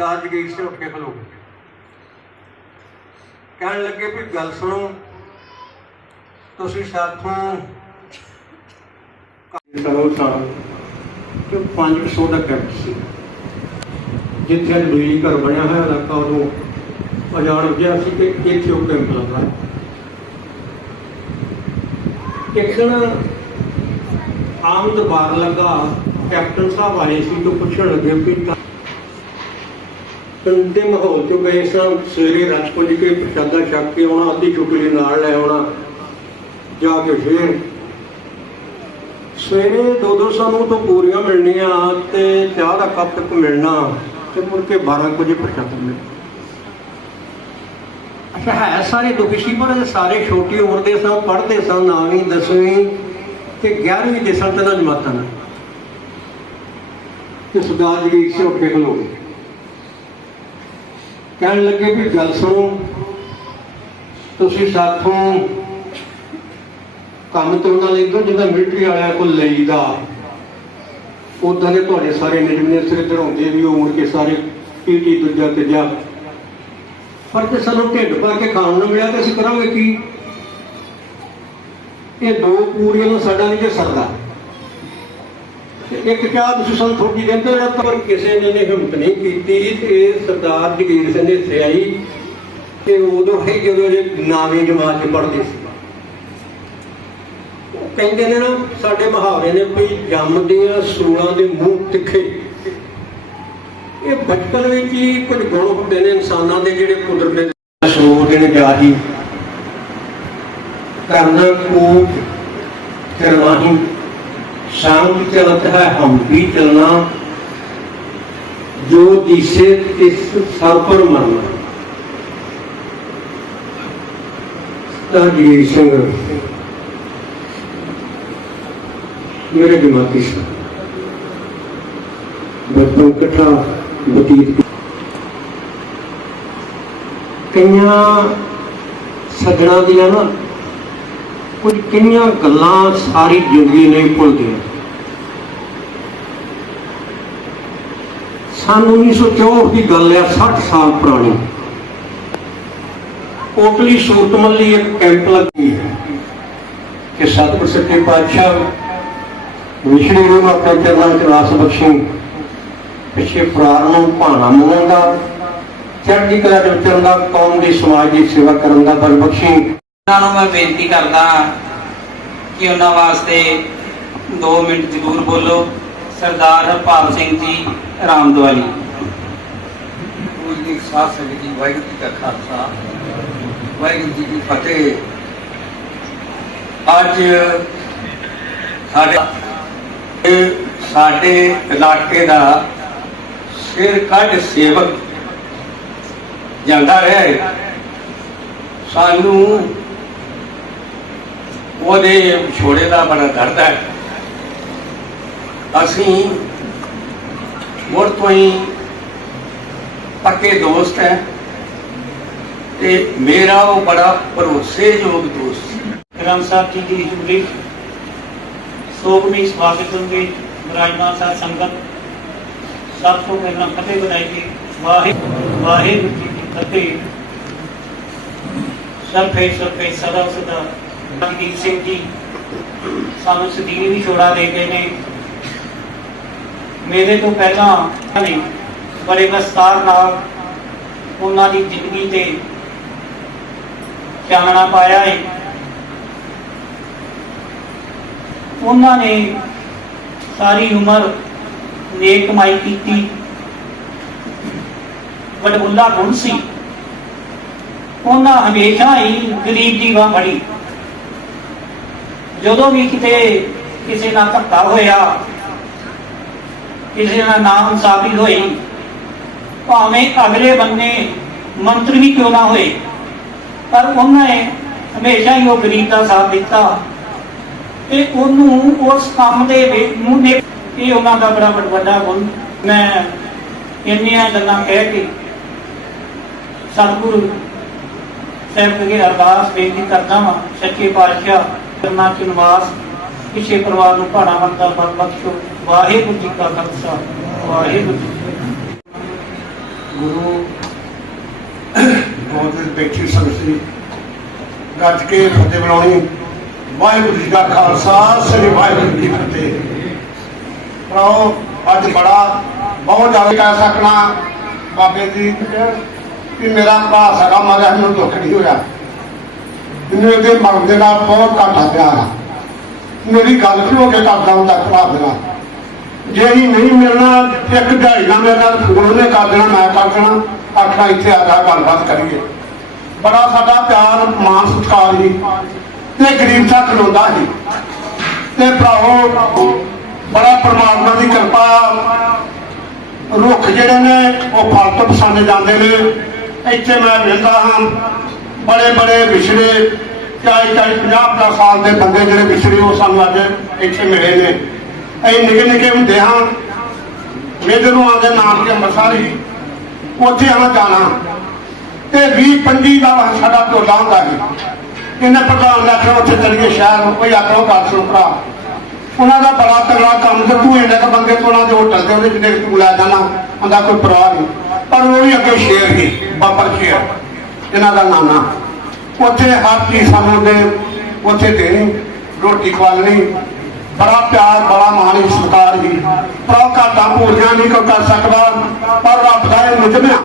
ਸਰਦਾਰ ਜਗੀਰ ਸਿੰਘ ਉੱਠ ਕੇ ਖਲੋ ਗਏ। ਕਹਿਣ ਲੱਗੇ ਵੀ ਗੱਲ ਸੁਣੋ, ਤੁਸੀਂ ਸਾਥੋਂ ਕਰੋ ਤਾਂ ਕਿ 500 ਦਾ ਕੈਂਪ ਸੀ। ਜਿੱਥੇ ਲੂਈ ਘਰ ਬਣਿਆ ਹੋਇਆ ਇਲਾਕਾ ਉਦੋਂ ਅਜਾਣ ਗਿਆ ਸੀ ਕਿ ਇੱਥੇ ਉਹ ਕੈਂਪ ਲੱਗਾ ਇੱਕ ਦਿਨ ਆਮਦ ਬਾਰ ਲੱਗਾ, ਕੈਪਟਨ ਸਾਹਿਬ ਆਏ ਸੀ ਤੋਂ ਪੁੱਛਣ ਲੱਗੇ ਵੀ ਪਿੰਡ ਦੇ ਮਾਹੌਲ ਤੋਂ ਗਏ ਸਾਂ, ਸਵੇਰੇ ਰੱਜ ਪੁੱਜ ਕੇ ਪ੍ਰਸ਼ਾਦਾ ਛਕ ਕੇ ਆਉਣਾ, ਅੱਧੀ ਚੁਕਲੀ ਨਾਲ ਲੈ ਆਉਣਾ, ਜਾ ਕੇ ਫੇਰ ਸਵੇਰੇ ਦੋ ਦੋ ਸਾਨੂੰ ਤੋਂ ਪੂਰੀਆਂ ਮਿਲਣੀਆਂ ਤੇ ਚਾਹ ਦਾ ਕੱਪ ਤੱਕ ਮਿਲਣਾ ਤੇ ਮੁੜ ਕੇ 12 ਕੁ ਵਜੇ ਪ੍ਰਸ਼ਾਦਾ ਮਿਲਣਾ। ਅੱਛਾ, ਹੈ ਸਾਰੇ ਦੁਖੀ ਸੀ, ਪਰ ਸਾਰੇ ਛੋਟੀ ਉਮਰ ਦੇ ਸਨ ਪੜ੍ਹਦੇ ਸਨ ਨੌਵੀਂ, ਦਸਵੀਂ ਤੇ 11ਵੀਂ ਦੇ ਸਨ ਤਿੰਨਾਂ ਜਮਾਤਾਂ ਨੇ ਤੇ ਸਰਦਾਰ ਜਗੀਰ ਸਿੰਘ ਉੱਠ ਕੇ ਖਲੋਗੇ ਕਹਿਣ ਲੱਗੇ ਵੀ ਗੱਲ ਸੁਣੋ। ਤੁਸੀਂ ਸਾਥੋਂ ਕੰਮ ਤੋਂ ਨਾਲ ਇਧਰ ਜਿੱਦਾਂ ਮਿਲਟਰੀ ਵਾਲਿਆਂ ਕੋਲ ਲਈਦਾ। ਉਦਾਂ ਦੇ ਤੁਹਾਡੇ ਸਾਰੇ ਨਿਰਮਨੇ ਚੜਾਉਂਦੇ ਵੀ ਉਹ ਮੁੜ ਕੇ ਸਾਰੇ ਪੀਟੀ ਦੂਜਾ ਤੀਜਾ। ਪਰ ਜੇ ਸਾਨੂੰ ਢਿੱਡ ਭਰ ਕੇ ਖਾਣ ਨੂੰ ਮਿਲਿਆ ਤੇ ਅਸੀਂ ਕਰਾਂਗੇ ਕੀ? ਇਹ ਦੋ ਪੂਰੀਆਂ ਨੂੰ ਸਾਡਾ ਨਹੀਂ ਜੇ ਸਰਦਾ। ਤੇ ਇੱਕ ਚਾਹ ਤੁਸੀਂ ਸਾਨੂੰ ਥੋੜੀ ਦਿੰਦੇ ਹੋ, ਪਰ ਕਿਸੇ ਨੇ ਨੇ ਹਿੰਮਤ ਨਹੀਂ ਕੀਤੀ ਤੇ ਸਰਦਾਰ ਜਗੀਰ ਸਿੰਘ ਨੇ ਸਿਆਈ ਤੇ ਉਦੋਂ ਹੀ ਜਦੋਂ ਇਹ ਨਾਵੀਂ ਜਮਾਤ 'ਚ ਪੜ੍ਹਦੇ ਸੀ। ਕਹਿੰਦੇ ਨੇ ਨਾ, ਸਾਡੇ ਮੁਹਾਵਰੇ ਨੇ ਵੀ ਜੰਮਦੀਆਂ ਸੂਲਾਂ ਦੇ ਮੂੰਹ ਤਿੱਖੇ। ਇਹ ਬਚਪਨ ਵਿੱਚ ਹੀ ਕੁਝ ਗੁਣ ਹੁੰਦੇ ਨੇ ਇਨਸਾਨਾਂ ਦੇ ਜਿਹੜੇ ਕੁਦਰਤ ਦੇ ਸਰੋਤ ਨੇ ਜਾਹੀ ਕਰਨਾ ਕੂਟ ਕਰਨਾ ਹੀ शांत चलत है हम भी चलना जो दिसे तिस सर पर मरना ताजवीर सिंह मेरे दिमागी सा बचपन इकट्ठा बतीत ਕਈਆਂ ਸੱਜਣਾ ਦੀਆਂ ਨਾ ਕੁਝ ਕਿੰਨੀਆਂ ਗੱਲਾਂ ਸਾਰੀ ਜ਼ਿੰਦਗੀ ਨਹੀਂ ਭੁੱਲਦੀਆਂ। ਸਨ 1964 ਦੀ ਗੱਲ ਹੈ 60 ਸਾਲ ਪੁਰਾਣੀ। ਕੋਟਲੀ ਸੂਰਤਮੱਲੀ ਇੱਕ ਕੈਂਪ ਲੱਗੀ ਕਿ ਸਤਿਗੁਰ ਸੱਚੇ ਪਾਤਸ਼ਾਹ ਵਿਸ਼ਨੂੰ ਨੂੰ ਆਪਣੇ ਚਰਨਾਂ ਵਿੱਚ ਰਾਸ ਬਖਸ਼ੀ ਪਿੱਛੇ ਪ੍ਰਾਣ ਨੂੰ ਭਾਣਾ ਮੰਨਦਾ ਚੜ੍ਹਦੀ ਕਲਾ ਦੇ ਵਿਚਰਨ ਦਾ, ਕੌਮ ਦੀ ਸਮਾਜ ਦੀ ਸੇਵਾ ਕਰਨ ਦਾ, ਬਲ ਬਖਸ਼ੀ ਉਹਨਾਂ ਨੂੰ ਮੈਂ ਬੇਨਤੀ ਕਰਦਾ ਕਿ ਉਹਨਾਂ ਵਾਸਤੇ 2 ਮਿੰਟ ਜ਼ਰੂਰ ਬੋਲੋ, ਸਰਦਾਰ ਹਰਪਾਲ ਸਿੰਘ ਜੀ ਰਾਮਦਵਾਲੀ ਪੂਜਨੀ ਸਾਧ ਸੰਗਤ ਜੀ, ਵਾਹਿਗੁਰੂ ਜੀ ਕਾ ਖਾਲਸਾ, ਵਾਹਿਗੁਰੂ ਜੀ ਕੀ ਫਤਿਹ। ਅੱਜ ਸਾਡੇ ਸਾਡੇ ਇਲਾਕੇ ਦਾ ਸਿਰ ਕੱਢ ਸੇਵਕ ਜਾਂਦਾ ਰਿਹਾ ਸਾਨੂੰ ਉਹਦੇ ਛੋੜੇ ਦਾ ਬੜਾ ਦਰਦ ਹੈ। ਅਸੀਂ ਮੁੜ ਤੋਂ ਹੀ ਪੱਕੇ ਦੋਸਤ ਹੈ ਤੇ ਮੇਰਾ ਉਹ ਬੜਾ ਭਰੋਸੇਯੋਗ ਦੋਸਤ ਸੀ। ਸਾਹਿਬ ਜੀ ਦੀ ਹਜ਼ੂਰੀ ਸੋਗਮੀ ਸਵਾਗਤ ਹੁੰਦੇ ਵਿਰਾਜਮਾਨ ਸਾਹਿਬ ਸੰਗਤ। ਸਭ ਤੋਂ ਪਹਿਲਾਂ ਫਤਿਹ ਬੁਲਾਈਏ ਵਾਹਿਗੁਰੂ ਵਾਹਿਗੁਰੂ ਜੀ ਕੀ ਫਤਿਹ। ਸਰਫੇ ਸਰਫੇ ਸਦਾ ਸਦਾ ਜਗਦੀਪ ਸਿੰਘ ਜੀ ਸਾਨੂੰ ਸਦੀਵੀ ਛੋੜਾ ਦੇ ਗਏ ਨੇ। ਮੇਰੇ ਤੋਂ ਪਹਿਲਾਂ ਨੇ ਬੜੇ ਵਿਸਤਾਰ ਨਾਲ ਉਹਨਾਂ ਦੀ ਜ਼ਿੰਦਗੀ ਤੇ ਚਾਨਣਾ ਪਾਇਆ ਹੈ ਉਹਨਾਂ ਨੇ ਸਾਰੀ ਉਮਰ ਨੇਕ ਕਮਾਈ ਕੀਤੀ। ਵਡਮੁੱਲਾ ਗੁਣ ਸੀ। ਉਹਨਾਂ ਹਮੇਸ਼ਾ ਹੀ ਗਰੀਬ ਦੀ ਬਾਹ ਫੜੀ ਜਦੋਂ ਵੀ ਕਿਤੇ ਕਿਸੇ ਨਾਲ ਧੱਕਾ ਹੋਇਆ, ਕਿਸੇ ਨਾਲ ਨਾਮ ਇਨਸਾਫੀ ਹੋਈ, ਭਾਵੇਂ ਅਗਲੇ ਬੰਨੇ ਮੰਤਰੀ ਵੀ ਕਿਉਂ ਨਾ ਹੋਏ, ਪਰ ਉਹਨਾਂ ਨੇ ਹਮੇਸ਼ਾ ਹੀ ਉਹ ਗਰੀਬ ਦਾ ਸਾਥ ਦਿੱਤਾ ਤੇ ਉਹਨੂੰ ਉਸ ਕੰਮ ਦੇ ਵਿੱਚ ਨੂੰ ਨੇ ਇਹ ਉਹਨਾਂ ਦਾ ਬੜਾ ਵੱਡਾ ਗੁਣ। ਮੈਂ ਇੰਨੀਆਂ ਗੱਲਾਂ ਕਹਿ ਕੇ ਸਤਿਗੁਰੂ ਸਾਹਿਬ ਅੱਗੇ ਅਰਦਾਸ ਬੇਨਤੀ ਕਰਦਾ ਹਾਂ ਸੱਚੇ ਪਾਤਸ਼ਾਹ ਕਰਨਾ ਚ ਨਿਵਾਸ ਕਿਸੇ ਪਰਿਵਾਰ ਨੂੰ ਭਾਣਾ ਮੰਦਾ ਬਲ ਬਖਸ਼ੋ ਵਾਹਿਗੁਰੂ ਜੀ ਕਾ ਖਾਲਸਾ, ਵਾਹਿਗੁਰੂ ਜੀ ਗੁਰੂ ਬਹੁਤ ਬੈਠੀ ਸੰਗਤ ਸੀ ਕੇ ਫਤਿਹ ਬੁਲਾਉਣੀ ਵਾਹਿਗੁਰੂ ਜੀ ਦਾ ਖਾਲਸਾ, ਸ੍ਰੀ ਵਾਹਿਗੁਰੂ ਜੀ ਕੀ ਫਤਿਹ। ਭਰਾਓ, ਅੱਜ ਬੜਾ ਬਹੁਤ ਜ਼ਿਆਦਾ ਕਹਿ ਸਕਣਾ ਬਾਬੇ ਜੀ ਕਿ ਮੇਰਾ ਭਰਾ ਸਗਾ ਮਰਿਆ ਮੈਨੂੰ ਦੁੱਖ ਨਹੀਂ ਹੋਇਆ। ਮੈਨੂੰ ਇਹਦੇ ਮਰਨ ਦੇ ਨਾਲ ਬਹੁਤ ਘਾਟਾ ਪਿਆਰ ਆ ਮੇਰੀ ਗੱਲ ਸੁਣੋ ਕੇ ਕਰਦਾ ਹੁੰਦਾ ਭਰਾ ਮੇਰਾ ਜੇ ਹੀ ਨਹੀਂ ਮਿਲਣਾ ਇੱਕ ਢਾਈ ਨਾਲ ਮੇਰੇ ਨਾਲ ਫੋਨ ਉਹਨੇ ਕਰ ਦੇਣਾ, ਮੈਂ ਕਰ ਦੇਣਾ। ਆਖਣਾ, ਇੱਥੇ ਆ ਜਾ, ਗੱਲਬਾਤ ਕਰੀਏ। ਬੜਾ ਸਾਡਾ ਪਿਆਰ ਮਾਨ ਸਤਿਕਾਰ ਸੀ। ਤੇ ਗਰੀਬ ਤੱਕ ਖਲੋਂਦਾ ਸੀ। ਤੇ ਭਰਾਓ ਬੜਾ ਪਰਮਾਤਮਾ ਦੀ ਕਿਰਪਾ। ਰੁੱਖ ਜਿਹੜੇ ਨੇ, ਉਹ ਫਲ ਤੋਂ ਪਸੰਦ ਜਾਂਦੇ ਨੇ। ਇੱਥੇ ਮੈਂ ਵੇਖਦਾ ਹਾਂ। ਬੜੇ ਬੜੇ ਵਿਛੜੇ 40 40 50 50 ਸਾਲ ਦੇ ਬੰਦੇ ਜਿਹੜੇ ਵਿਛੜੇ, ਉਹ ਸਾਨੂੰ ਅੱਜ ਇੱਥੇ ਮਿਲੇ ਨੇ। ਅਸੀਂ ਨਿੱਕੇ ਨਿੱਕੇ ਹੁੰਦੇ ਹਾਂ। ਮੇਦਰ ਨੂੰ ਆਦੇ ਨਾਮ ਤੇ ਅੰਮ੍ਰਿਤਸਰ ਹੀ ਉੱਥੇ ਆਣਾ ਜਾਣਾ। ਤੇ 20 25 ਦਾ ਸਾਡਾ ਟੋਲਾ ਹੁੰਦਾ ਸੀ। ਇਹਨੇ ਪ੍ਰਧਾਨ ਨੇ ਆਖਿਆ, ਉੱਥੇ ਚਲੀਏ ਸ਼ਹਿਰ ਨੂੰ ਕੋਈ ਆਖਿਆ ਗੱਲ ਸੁਣ ਭਰਾ। ਉਹਨਾਂ ਦਾ ਬੜਾ ਤਗੜਾ ਕੰਮ ਤੇ ਤੂੰ ਇੰਨੇ ਕ ਬੰਦੇ ਤੋਂ ਉਹਨਾਂ ਦੇ ਹੋਟਲ ਦੇ ਉਹਦੇ ਜਿਹੜੇ ਤੂੰ ਲੈ ਜਾਣਾ, ਉਹਦਾ ਕੋਈ ਪਰਵਾਹ ਨਹੀਂ। ਪਰ ਉਹ ਵੀ ਅੱਗੇ ਸ਼ੇਰ ਸੀ, ਬਾਬਰ ਸ਼ੇਰ। ਇਹਨਾਂ ਦਾ ਨਾਨਾ ਉੱਥੇ ਹਰ ਚੀਜ਼ ਸਾਨੂੰ ਦੇ, ਉੱਥੇ ਦੇਣੀ ਰੋਟੀ ਖਵਾਲਣੀ। ਬੜਾ ਪਿਆਰ, ਬੜਾ ਮਾਣ ਸਤਿਕਾਰ ਜੀ। ਪਰ ਉਹ ਘਾਟਾਂ ਪੂਰੀਆਂ ਨਹੀਂ, ਕੋਈ ਕਰ ਸਕਦਾ, ਪਰ ਰੱਬ ਦਾ ਇਹ ਨਿਯਮ ਆ।